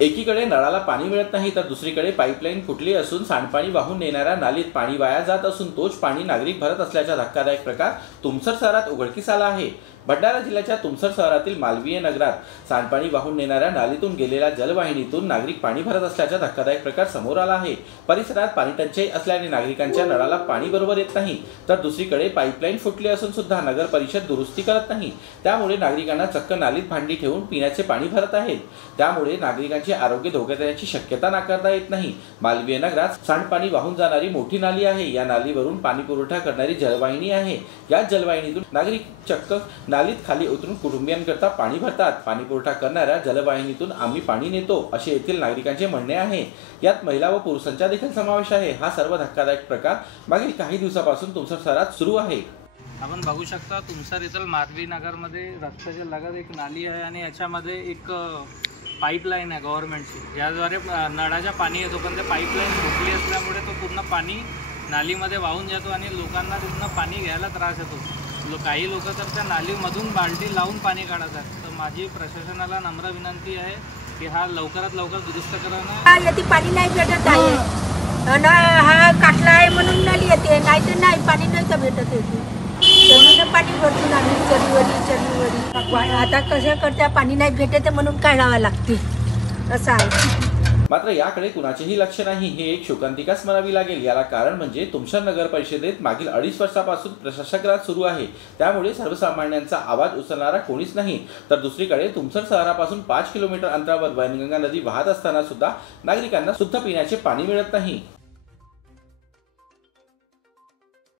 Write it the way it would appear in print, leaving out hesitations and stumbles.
एकीकडे नळाला पाणी मिळत नाही तर दुसरीकडे पाईपलाईन फुटली असून सांडपाणी वाहून नेणाऱ्या नालीत पाणी वाया जात असून तोच पाणी नागरिक भरत असल्याचा धक्कादायक प्रकार तुमसर शहरात उघडकीस आला आहे। भंडारा जिल्ह्याच्या तुमसर शहरातील मालवीय नगरात सांडपाणी वाहून नेणाऱ्या नालीतून गेलेल्या जलवाहिनीतून नागरिक पाणी भरत असल्याचा धक्कादायक प्रकार समोर आला आहे। परिसरात पाणी टंचाई असल्याने नागरिकांच्या नळाला पाणी बरोबर येत नाही तर दुसरीकडे पाईपलाईन फुटली असून सुद्धा नगर परिषद दुरुस्ती करत नाही। त्यामुळे नागरिकांना चक्क नालीत भांडी ठेवून पिण्याचे पाणी भरत आहेत। त्यामुळे नागरिकांचे आरोग्य धोक्यात येण्याची शक्यता नाकारता येत नाही। मालवीय नगरात सांडपाणी वाहून जाणारी मोठी नाली आहे। या नालीवरून पाणी पुरवठा करणारी जलवाहिनी आहे। या जलवाहिनीतून नागरिक चक्क नालीत खाली उतरून कुटुंबियांकरता पाणी भरतात। पाणी पुरवठा करणाऱ्या जलवाहिनीतून आम्ही पाणी नेतो असे येथील नागरिकांचे म्हणणे आहे। यात महिला व पुरुषांचा देखील समावेश आहे। हा सर्व धक्कादायक प्रकार मागील काही दिवसापासून तुमसर शहरात सुरू आहे। आपण बघू शकता तुमसर येथील मालवीय नगरमध्ये रस्त्याच्या लगत एक नाली आहे आणि याच्यामध्ये एक पाईपलाईन आहे गव्हर्नमेंटची, ज्याद्वारे नळाच्या पाणी येतो, पण ते पाईपलाईन फुटली असल्यामुळे तो पूर्ण पाणी नालीमध्ये वाहून जातो आणि लोकांना तिथून पाणी घ्यायला त्रास येतो। काही लोक तर त्या नालीमधून बाल्टी लावून पाणी काढत आहेत। तर माझी प्रशासनाला नम्र विनंती आहे की हा लवकरात लवकर दुरुस्त करणं। येथे पाणी नाही भेटत आहे, हा काटला आहे म्हणून नाली येते, नाही तर नाही पाणी नाही तर भेटत येते। जमिनीनं पाणी भरतो आम्ही चरणी आता कसं करत्या पाणी नाही भेटत म्हणून काढावं लागते असं आहे। मात्र याकडे कुणाचेही लक्ष नाही, हे एक शोकांतिकाच म्हणावी लागेल। याला कारण म्हणजे तुमसर नगर परिषदेत मागील 2.5 वर्षापासून प्रशासक राज सुरू आहे। त्यामुळे सर्वसामान्यांचा आवाज उचलणारा कोणीच नाही। तर दुसरीकडे तुमसर शहरापासून 5 किलोमीटर अंतरावर वैनगंगा नदी वाहत असताना सुद्धा नागरिकांना शुद्ध पिण्याचे पाणी मिळत नाही।